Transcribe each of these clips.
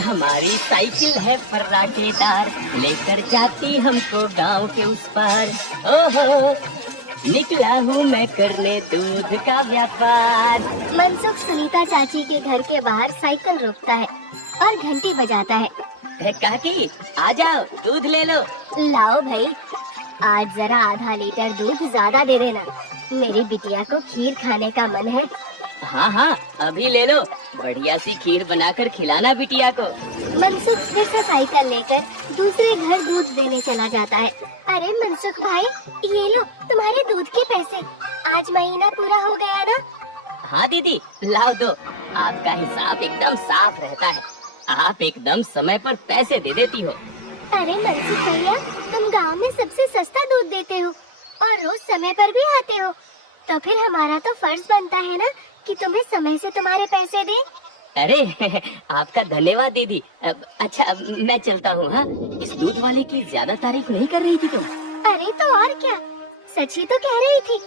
हमारी साइकिल है फर्राटेदार, लेकर जाती हमको गांव के उस पार। ओहो, निकला हूँ मैं करने दूध का व्यापार। मनसुख सुनीता चाची के घर के बाहर साइकिल रोकता है और घंटी बजाता है। काकी, आ जाओ, दूध ले लो। लाओ भाई, आज जरा आधा लीटर दूध ज्यादा दे देना, मेरी बिटिया को खीर खाने का मन है। हाँ हाँ, अभी ले लो, बढ़िया सी खीर बनाकर खिलाना बिटिया को। मनसुख फिर से साइकिल लेकर दूसरे घर दूध देने चला जाता है। अरे मनसुख भाई, ये लो तुम्हारे दूध के पैसे, आज महीना पूरा हो गया ना? हाँ दीदी, लाओ दो, आपका हिसाब एकदम साफ रहता है, आप एकदम समय पर पैसे दे देती हो। अरे मनसुख भैया, तुम गांव में सबसे सस्ता दूध देते हो और रोज समय पर भी आते हो, तो फिर हमारा तो फर्ज बनता है ना कि तुम्हें समय से तुम्हारे पैसे दें। अरे आपका धन्यवाद दीदी। अच्छा, मैं चलता हूँ। हाँ, इस दूध वाले की ज्यादा तारीफ नहीं कर रही थी तुम? अरे तो और क्या, सच ही तो कह रही थी,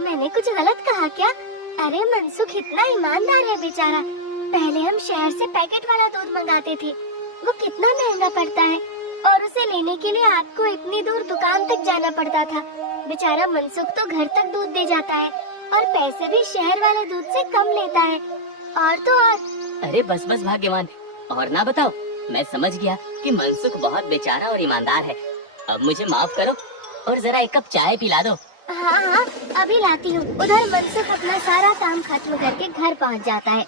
मैंने कुछ गलत कहा क्या? अरे मनसुख इतना ईमानदार है बेचारा। पहले हम शहर से पैकेट वाला दूध मंगाते थे, वो कितना महंगा पड़ता है, और उसे लेने के लिए आपको इतनी दूर दुकान तक जाना पड़ता था। बेचारा मनसुख तो घर तक दूध दे जाता है और पैसे भी शहर वाले दूध से कम लेता है। और तो और। अरे बस बस भाग्यवान, और ना बताओ, मैं समझ गया कि मनसुख बहुत बेचारा और ईमानदार है। अब मुझे माफ करो और जरा एक कप चाय पिला दो। हाँ हाँ, अभी लाती हूँ। उधर मनसुख अपना सारा काम खत्म करके घर पहुँच जाता है।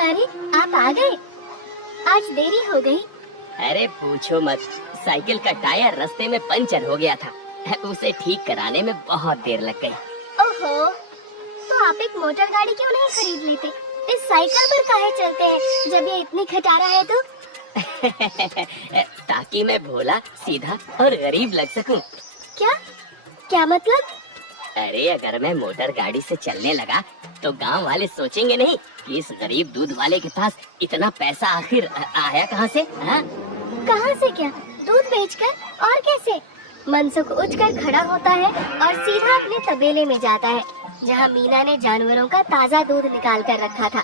अरे आप आ गए, आज देरी हो गई। अरे पूछो मत, साइकिल का टायर रास्ते में पंचर हो गया था, उसे ठीक कराने में बहुत देर लग गई। ओहो, तो आप एक मोटर गाड़ी क्यों नहीं खरीद लेते? इस साइकिल पर काहे चलते हैं जब ये इतनी खटारा है तो? ताकि मैं भोला, सीधा और गरीब लग सकूं। क्या क्या मतलब? अरे अगर मैं मोटर गाड़ी से चलने लगा तो गांव वाले सोचेंगे नहीं कि इस गरीब दूध वाले के पास इतना पैसा आखिर आया कहाँ से? हाँ? कहाँ से क्या? दूध बेचकर? और कैसे? मनसुख उठकर खड़ा होता है और सीधा अपने तबेले में जाता है, जहाँ मीना ने जानवरों का ताज़ा दूध निकाल कर रखा था।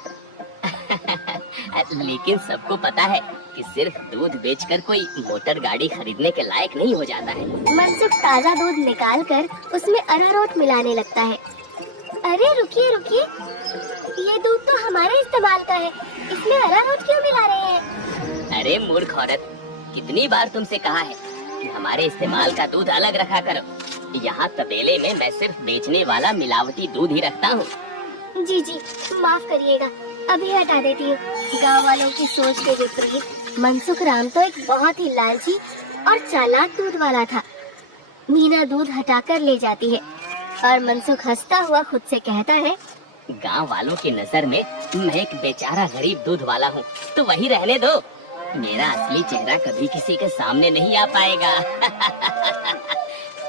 लेकिन सबको पता है कि सिर्फ दूध बेचकर कोई मोटर गाड़ी खरीदने के लायक नहीं हो जाता है। मनसुख ताज़ा दूध निकाल कर उसमें अरारोट मिलाने लगता है। अरे रुकिए रुकिए, ये दूध तो हमारे इस्तेमाल का है, इसमें अरारोट क्यों मिला रहे हैं? अरे मूर्ख औरत, कितनी बार तुमसे कहा है कि हमारे इस्तेमाल का दूध अलग रखा करो। यहाँ तबेले में मैं सिर्फ बेचने वाला मिलावटी दूध ही रखता हूँ। जी जी, माफ करिएगा, अभी हटा देती हूँ। गाँव वालों की सोच के विपरीत मनसुख राम तो एक बहुत ही लालची और चालाक दूध वाला था। मीना दूध हटाकर ले जाती है और मनसुख हंसता हुआ खुद से कहता है, गांव वालों की नजर में मैं एक बेचारा गरीब दूध वाला हूँ, तो वही रहने दो। मेरा असली चेहरा कभी किसी के सामने नहीं आ पाएगा।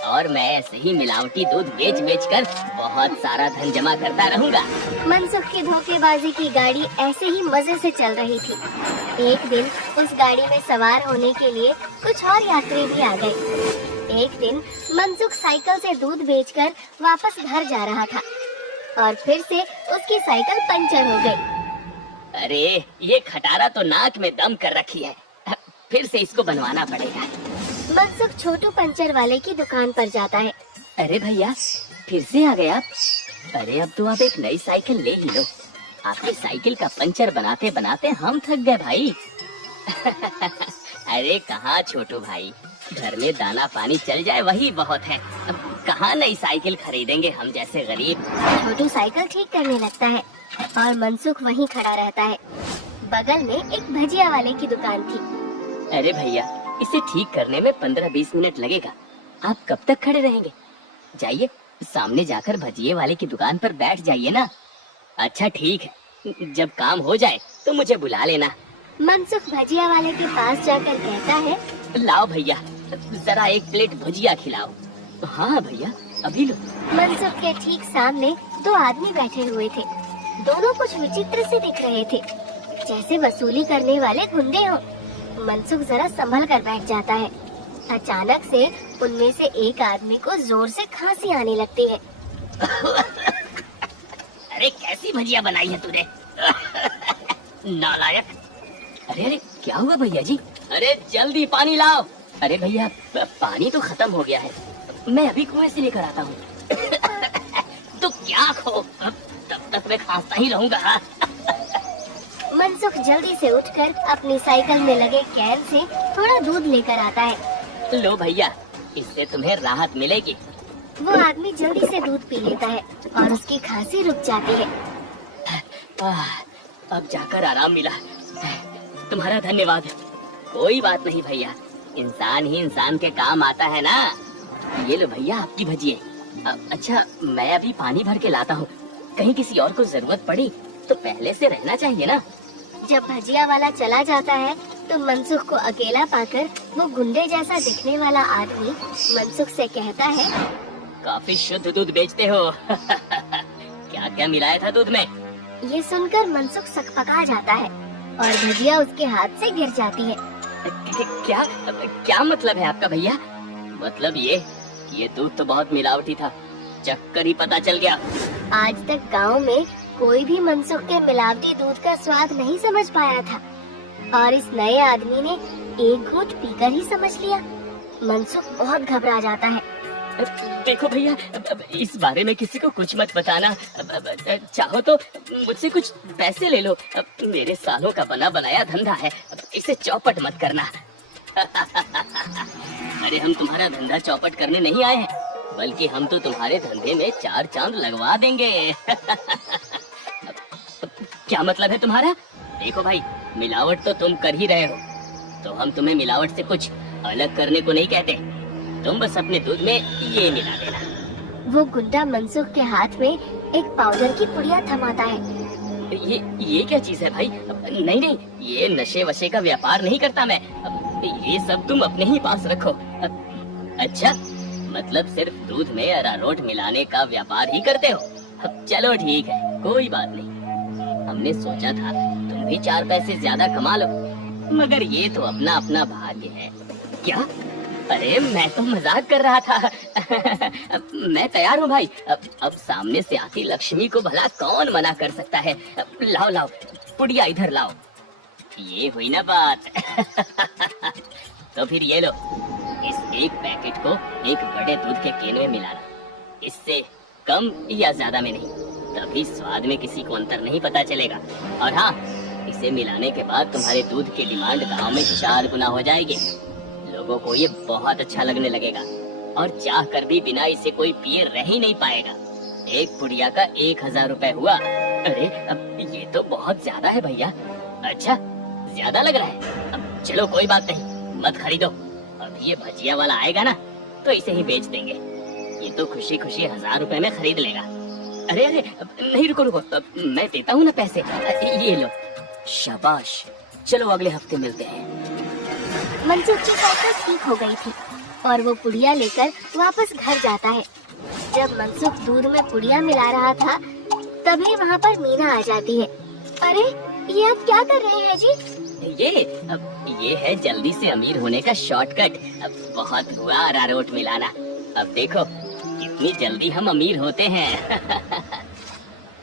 और मैं ऐसे ही मिलावटी दूध बेच बेच कर बहुत सारा धन जमा करता रहूंगा। मनसुख की धोखेबाजी की गाड़ी ऐसे ही मजे से चल रही थी। एक दिन उस गाड़ी में सवार होने के लिए कुछ और यात्री भी आ गए। एक दिन मनसुख साइकिल से दूध बेचकर वापस घर जा रहा था और फिर से उसकी साइकिल पंचर हो गई। अरे ये खटारा तो नाक में दम कर रखी है, फिर से इसको बनवाना पड़ेगा। मनसुख छोटू पंचर वाले की दुकान पर जाता है। अरे भैया, फिर से आ गए आप? अरे अब तो आप एक नई साइकिल ले ही लो, आपकी साइकिल का पंचर बनाते बनाते हम थक गए भाई। अरे कहाँ छोटू भाई, घर में दाना पानी चल जाए वही बहुत है, अब कहाँ नई साइकिल खरीदेंगे हम जैसे गरीब। छोटू साइकिल ठीक करने लगता है और मनसुख वहीं खड़ा रहता है। बगल में एक भजिया वाले की दुकान थी। अरे भैया, इसे ठीक करने में 15-20 मिनट लगेगा, आप कब तक खड़े रहेंगे? जाइए, सामने जाकर भजिए वाले की दुकान पर बैठ जाइए ना। अच्छा ठीक है, जब काम हो जाए तो मुझे बुला लेना। मनसुख भजिया वाले के पास जाकर कहता है, लाओ भैया, जरा एक प्लेट भजिया खिलाओ। हाँ भैया, अभी लो। मनसुख के ठीक सामने दो आदमी बैठे हुए थे। दोनों कुछ विचित्र से दिख रहे थे, जैसे वसूली करने वाले गुंडे हों। मनसुख जरा संभल कर बैठ जाता है। अचानक से उनमें से एक आदमी को जोर से खांसी आने लगती है। अरे कैसी भजिया बनाई है तूने? नालायक, अरे अरे क्या हुआ भैया जी? अरे जल्दी पानी लाओ। अरे भैया पानी तो खत्म हो गया है, मैं अभी कुएं से लेकर आता हूँ। तो क्या खो, तब तक मैं खांसता ही रहूंगा। मनसुख जल्दी से उठकर अपनी साइकिल में लगे कैन से थोड़ा दूध लेकर आता है। लो भैया, इससे तुम्हें राहत मिलेगी। वो आदमी जल्दी से दूध पी लेता है और उसकी खांसी रुक जाती है। अब जाकर आराम मिला, तुम्हारा धन्यवाद। कोई बात नहीं भैया, इंसान ही इंसान के काम आता है ना। ये लो भैया आपकी भजिए। अच्छा मैं अभी पानी भर के लाता हूँ, कहीं किसी और को जरूरत पड़ी तो पहले से रहना चाहिए ना। जब भजिया वाला चला जाता है तो मनसुख को अकेला पाकर वो गुंडे जैसा दिखने वाला आदमी मनसुख से कहता है, काफी शुद्ध दूध बेचते हो। क्या क्या मिलाया था दूध में? ये सुनकर मनसुख सकपका जाता है और भजिया उसके हाथ से गिर जाती है। क्या क्या मतलब है आपका भैया? मतलब ये कि ये दूध तो बहुत मिलावटी था, चक्कर ही पता चल गया। आज तक गांव में कोई भी मनसुख के मिलावटी दूध का स्वाद नहीं समझ पाया था और इस नए आदमी ने एक घूंट पीकर ही समझ लिया। मनसुख बहुत घबरा जाता है। देखो भैया, इस बारे में किसी को कुछ मत बताना। चाहो तो मुझसे कुछ पैसे ले लो, मेरे सालों का बना बनाया धंधा है, इसे चौपट मत करना। अरे हम तुम्हारा धंधा चौपट करने नहीं आए हैं, बल्कि हम तो तुम्हारे धंधे में 4 चांद लगवा देंगे। क्या मतलब है तुम्हारा? देखो भाई, मिलावट तो तुम कर ही रहे हो, तो हम तुम्हें मिलावट से कुछ अलग करने को नहीं कहते। तुम बस अपने दूध में ये मिला देना। वो गुंडा मनसुख के हाथ में एक पाउडर की पुड़िया थमाता है। ये क्या चीज है भाई? नहीं नहीं, ये नशे वशे का व्यापार नहीं करता मैं, ये सब तुम अपने ही पास रखो। अच्छा, मतलब सिर्फ दूध में अरारोट मिलाने का व्यापार ही करते हो? चलो ठीक है, कोई बात नहीं। हमने सोचा था तुम भी 4 पैसे ज्यादा कमा लो, मगर ये तो अपना अपना भाग्य है। क्या? अरे मैं तो मजाक कर रहा था। मैं तैयार हूँ भाई। अब सामने से आती लक्ष्मी को भला कौन मना कर सकता है। लाओ लाओ पुड़िया, इधर लाओ। ये हुई ना बात। तो फिर ये लो, इस एक पैकेट को एक बड़े दूध के केन में मिलाना, इससे कम या ज्यादा में नहीं, तभी स्वाद में किसी को अंतर नहीं पता चलेगा। और हाँ, इसे मिलाने के बाद तुम्हारे दूध की डिमांड गांव में 4 गुना हो जाएगी। लोगों को ये बहुत अच्छा लगने लगेगा और चाह कर भी बिना इसे कोई पिए रह ही नहीं पाएगा। एक पुड़िया का 1000 रुपए हुआ। अरे अब ये तो बहुत ज्यादा है भैया। अच्छा, ज्यादा लग रहा है? अब चलो कोई बात नहीं, मत खरीदो। अब ये भजिया वाला आएगा ना तो इसे ही बेच देंगे, ये तो खुशी खुशी 1000 रुपए में खरीद लेगा। अरे अरे नहीं, रुको रुको, मैं देता हूँ ना पैसे। ये लो। शाबाश, चलो अगले हफ्ते मिलते हैं। मनसुख की साइकिल ठीक हो गई थी और वो पुड़िया लेकर वापस घर जाता है। जब मनसुख दूध में पुड़िया मिला रहा था, तभी वहाँ पर मीना आ जाती है। अरे ये आप क्या कर रहे हैं जी? ये है जल्दी से अमीर होने का शॉर्टकट। बहुत हुआ अरारोट मिलाना, अब देखो कितनी जल्दी हम अमीर होते हैं।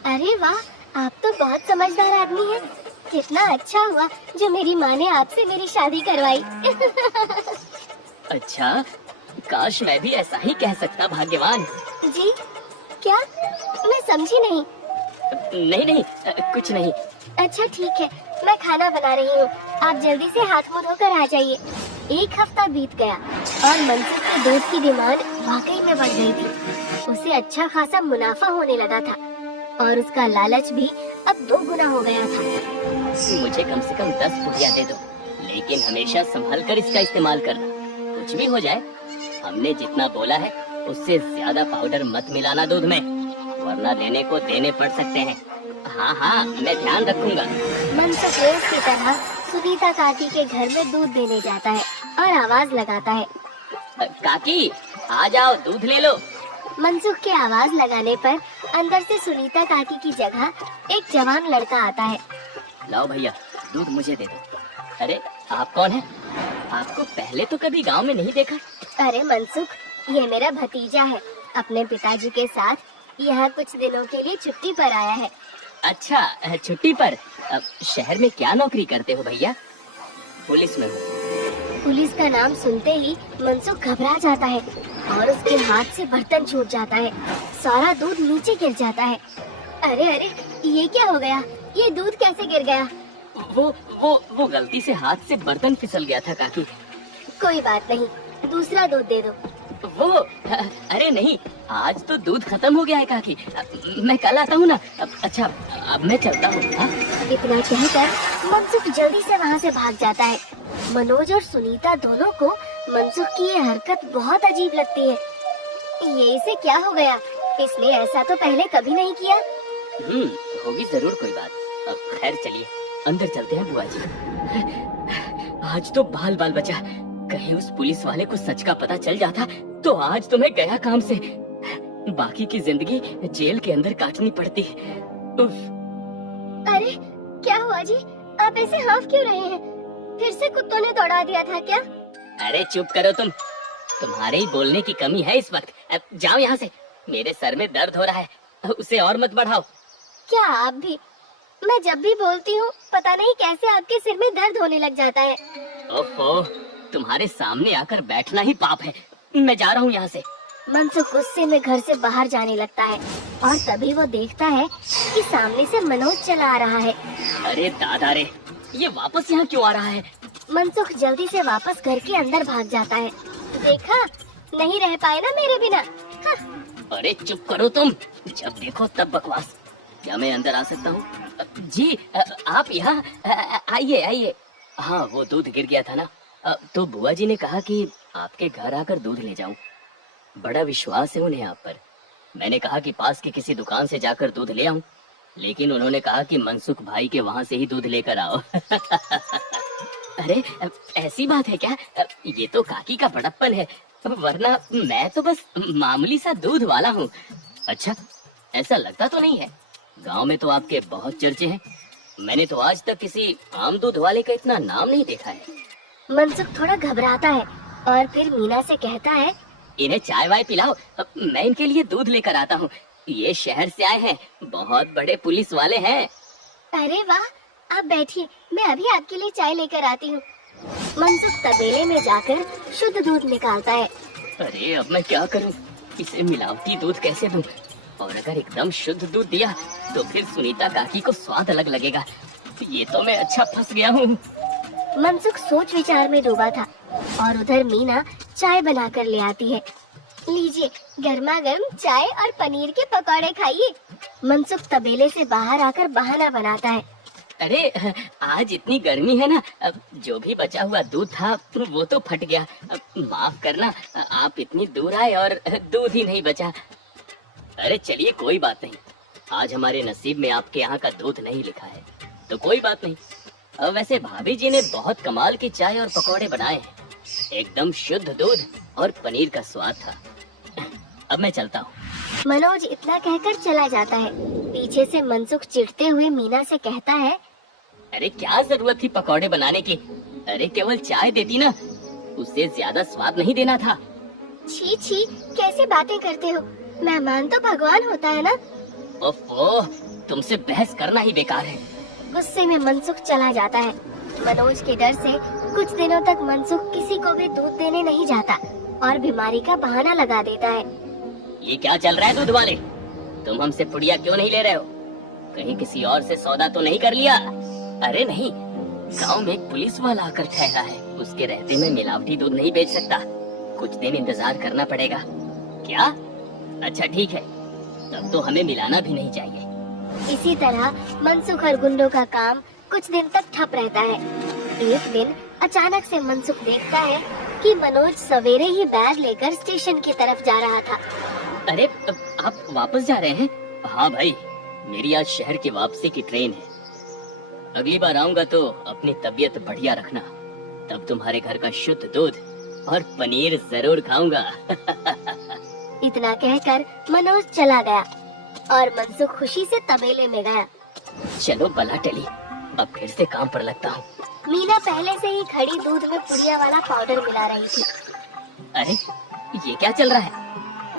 अरे वाह, आप तो बहुत समझदार आदमी हैं। कितना अच्छा हुआ जो मेरी माँ ने आपसे मेरी शादी करवाई। अच्छा, काश मैं भी ऐसा ही कह सकता भाग्यवान। जी क्या? मैं समझी नहीं। नहीं नहीं, कुछ नहीं। अच्छा ठीक है, मैं खाना बना रही हूँ, आप जल्दी से हाथ मुँह धोकर आ जाइए। 1 हफ्ता बीत गया और मनसुख की दूध की डिमांड वाकई में बढ़ गई थी। उसे अच्छा खासा मुनाफा होने लगा था और उसका लालच भी अब 2 गुना हो गया था। मुझे कम से कम 10 पुड़िया दे दो, लेकिन हमेशा संभल कर इसका इस्तेमाल करना। कुछ भी हो जाए, हमने जितना बोला है उससे ज्यादा पाउडर मत मिलाना दूध में, वरना लेने को देने पड़ सकते हैं। हाँ हाँ, मैं ध्यान रखूंगा। मनसुख रोज की तरह सुनीता काकी के घर में दूध देने जाता है और आवाज लगाता है, काकी आ जाओ, दूध ले लो। मनसुख के आवाज लगाने पर अंदर से सुनीता काकी की जगह एक जवान लड़का आता है। लाओ भैया, दूध मुझे दे दो। अरे आप कौन है? आपको पहले तो कभी गांव में नहीं देखा। अरे मनसुख, ये मेरा भतीजा है, अपने पिताजी के साथ यहाँ कुछ दिनों के लिए छुट्टी पर आया है। अच्छा, छुट्टी पर? शहर में क्या नौकरी करते हो भैया? पुलिस में हूँ। पुलिस का नाम सुनते ही मनसुख घबरा जाता है और उसके हाथ से बर्तन छूट जाता है। सारा दूध नीचे गिर जाता है। अरे अरे, ये क्या हो गया? ये दूध कैसे गिर गया? वो गलती से हाथ से बर्तन फिसल गया था काकी। कोई बात नहीं, दूसरा दूध दे दो। अरे नहीं, आज तो दूध खत्म हो गया है काकी। मैं कल आता हूँ ना। अच्छा, अब मैं चलता हूँ। इतना कहकर मनसुख जल्दी से वहाँ से भाग जाता है। मनोज और सुनीता दोनों को मनसुख की ये हरकत बहुत अजीब लगती है। ये इसे क्या हो गया? इसने ऐसा तो पहले कभी नहीं किया। होगी जरूर कोई बात। अब खैर चलिए, अंदर चलते हैं बुआ जी। आज तो बाल बाल बचा। कहीं उस पुलिस वाले को सच का पता चल जाता तो आज तो मैं गया काम से। बाकी की जिंदगी जेल के अंदर काटनी पड़ती। उफ। अरे क्या हुआ जी? आप ऐसे हाँफ क्यों रहे हैं? फिर से कुत्तों ने दौड़ा दिया था क्या? अरे चुप करो तुम। तुम्हारे ही बोलने की कमी है इस वक्त। अब जाओ यहाँ से। मेरे सर में दर्द हो रहा है, उसे और मत बढ़ाओ। क्या आप भी? मैं जब भी बोलती हूँ पता नहीं कैसे आपके सिर में दर्द होने लग जाता है। ओफो, तुम्हारे सामने आकर बैठना ही पाप है। मैं जा रहा हूँ यहाँ से। मनसुख गुस्से में घर से बाहर जाने लगता है और तभी वो देखता है कि सामने से मनोज चला आ रहा है। अरे दादा रे, ये वापस यहाँ क्यों आ रहा है? मनसुख जल्दी से वापस घर के अंदर भाग जाता है। देखा, नहीं रह पाए ना मेरे बिना। हाँ। अरे चुप करो तुम, जब देखो तब बकवास। क्या मैं अंदर आ सकता हूँ? जी, आप यहाँ आइए आइए। हाँ, वो दूध गिर गया था ना, तो बुआ जी ने कहा कि आपके घर आकर दूध ले जाऊं। बड़ा विश्वास है उन्हें आप पर। मैंने कहा कि पास की किसी दुकान से जाकर दूध ले आऊं, लेकिन उन्होंने कहा कि मनसुख भाई के वहां से ही दूध लेकर आओ। अरे ऐसी बात है क्या? ये तो काकी का बड़प्पन है, वरना मैं तो बस मामूली सा दूध वाला हूँ। अच्छा, ऐसा लगता तो नहीं है। गांव में तो आपके बहुत चर्चे हैं। मैंने तो आज तक किसी आम दूध वाले का इतना नाम नहीं देखा है। मनसुख थोड़ा घबराता है और फिर मीना से कहता है, इन्हें चाय वाय पिलाओ, मैं इनके लिए दूध लेकर आता हूँ। ये शहर से आए हैं, बहुत बड़े पुलिस वाले हैं। अरे वाह, आप बैठिए, मैं अभी आपके लिए चाय लेकर आती हूँ। मनसुख तबेले में जाकर शुद्ध दूध निकालता है। अरे अब मैं क्या करूँ? इसे मिलावटी दूध कैसे दूँ? और अगर एकदम शुद्ध दूध दिया तो फिर सुनीता काकी को स्वाद अलग लगेगा। ये तो मैं अच्छा फंस गया हूँ। मनसुख सोच विचार में डूबा था और उधर मीना चाय बनाकर ले आती है। लीजिए, गर्मा गर्म चाय और पनीर के पकौड़े खाइए। मनसुख तबेले से बाहर आकर बहाना बनाता है। अरे आज इतनी गर्मी है ना, अब जो भी बचा हुआ दूध था वो तो फट गया। माफ करना, आप इतनी दूर आए और दूध ही नहीं बचा। अरे चलिए, कोई बात नहीं। आज हमारे नसीब में आपके यहाँ का दूध नहीं लिखा है, तो कोई बात नहीं। वैसे भाभी जी ने बहुत कमाल की चाय और पकौड़े बनाए हैं। एकदम शुद्ध दूध और पनीर का स्वाद था। अब मैं चलता हूँ। मनोज इतना कहकर चला जाता है। पीछे से मनसुख चिढ़ते हुए मीना से कहता है, अरे क्या जरूरत थी पकौड़े बनाने की? अरे केवल चाय देती ना, उससे ज्यादा स्वाद नहीं देना था। छी छी, कैसे बातें करते हो? मेहमान तो भगवान होता है ना। ओफो, तुमसे बहस करना ही बेकार है। गुस्से में मनसुख चला जाता है। मनोज के डर से कुछ दिनों तक मनसुख किसी को भी दूध देने नहीं जाता और बीमारी का बहाना लगा देता है। ये क्या चल रहा है दूध वाले? तुम हमसे पुड़िया क्यों नहीं ले रहे हो? कहीं किसी और से सौदा तो नहीं कर लिया? अरे नहीं, गांव में एक पुलिस वाला आकर ठहरा है। उसके रहते मैं मिलावटी दूध नहीं बेच सकता। कुछ दिन इंतजार करना पड़ेगा। क्या? अच्छा ठीक है, तब तो हमें मिलाना भी नहीं चाहिए। इसी तरह मनसुख और गुंडों का काम कुछ दिन तक ठप रहता है। एक दिन अचानक से मनसुख देखता है कि मनोज सवेरे ही बैग लेकर स्टेशन की तरफ जा रहा था। अरे आप वापस जा रहे हैं? हाँ भाई, मेरी आज शहर की वापसी की ट्रेन है। अगली बार आऊंगा तो अपनी तबीयत बढ़िया रखना, तब तुम्हारे घर का शुद्ध दूध और पनीर जरूर खाऊंगा। इतना कहकर मनोज चला गया और मनसुख खुशी से तबेले में गया। चलो बला टली, अब फिर से काम पर लगता हूँ। मीना पहले से ही खड़ी दूध में पुड़िया वाला पाउडर मिला रही थी। अरे ये क्या चल रहा है?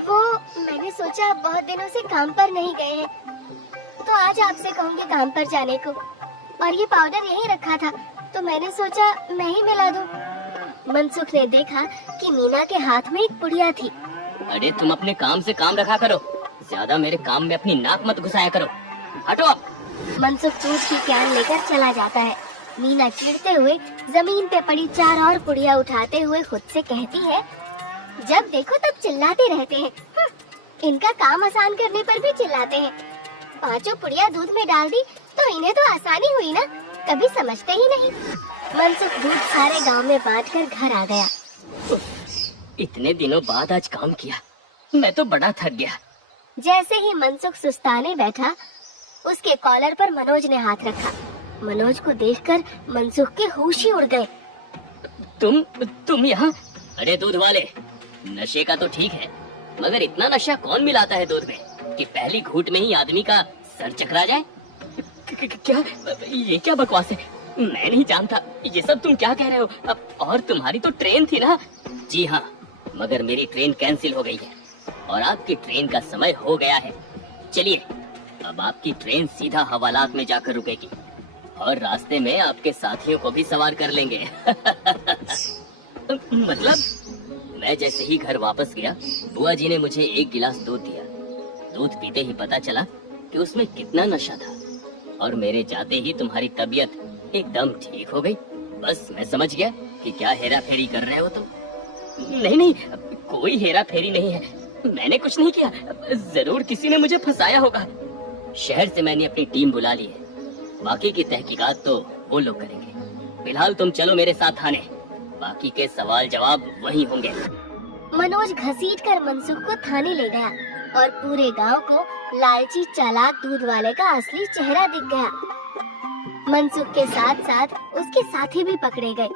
वो मैंने सोचा आप बहुत दिनों से काम पर नहीं गए हैं, तो आज आपसे कहूँगी काम पर जाने को। और ये पाउडर यहीं रखा था, तो मैंने सोचा मैं ही मिला दूं। मनसुख ने देखा कि मीना के हाथ में एक पुड़िया थी। अरे तुम अपने काम से काम रखा करो, ज्यादा मेरे काम में अपनी नाक मत घुसाया करो, हटो अब। मनसुख दूध की कैन लेकर चला जाता है। मीना चिढ़ते हुए जमीन पे पड़ी 4 और पुड़िया उठाते हुए खुद से कहती है, जब देखो तब चिल्लाते रहते हैं। इनका काम आसान करने पर भी चिल्लाते हैं। 5 पुड़िया दूध में डाल दी तो इन्हें तो आसानी हुई ना, कभी समझते ही नहीं। मनसुख दूध सारे गांव में बांटकर घर आ गया। इतने दिनों बाद आज काम किया, मैं तो बड़ा थक गया। जैसे ही मनसुख सुस्ताने बैठा, उसके कॉलर पर मनोज ने हाथ रखा। मनोज को देखकर मनसुख के होश ही उड़ गए। तुम यहाँ? अरे दूध वाले, नशे का तो ठीक है, मगर इतना नशा कौन मिलाता है दूध में कि पहली घूंट में ही आदमी का सर चकरा जाए? क्या ये क्या बकवास है? मैं नहीं जानता ये सब तुम क्या कह रहे हो। अब और तुम्हारी तो ट्रेन थी ना? जी हाँ, मगर मेरी ट्रेन कैंसिल हो गई है और आपकी ट्रेन का समय हो गया है। चलिए, अब आपकी ट्रेन सीधा हवालात में जाकर रुकेगी और रास्ते में आपके साथियों को भी सवार कर लेंगे। मतलब मैं जैसे ही घर वापस गया, बुआ जी ने मुझे 1 गिलास दूध दिया। दूध पीते ही पता चला कि उसमें कितना नशा था और मेरे जाते ही तुम्हारी तबीयत एकदम ठीक हो गई। बस मैं समझ गया कि क्या हेरा फेरी कर रहे हो तुम। नहीं, कोई हेरा फेरी नहीं है, मैंने कुछ नहीं किया। जरूर किसी ने मुझे फंसाया होगा। शहर से मैंने अपनी टीम बुला ली है, बाकी की तहकीकात तो वो लोग करेंगे। फिलहाल तुम चलो मेरे साथ थाने, बाकी के सवाल जवाब वहीं होंगे। मनोज घसीटकर मनसुख को थाने ले गया और पूरे गांव को लालची चालाक दूध वाले का असली चेहरा दिख गया। मनसुख के साथ साथ उसके साथी भी पकड़े गए।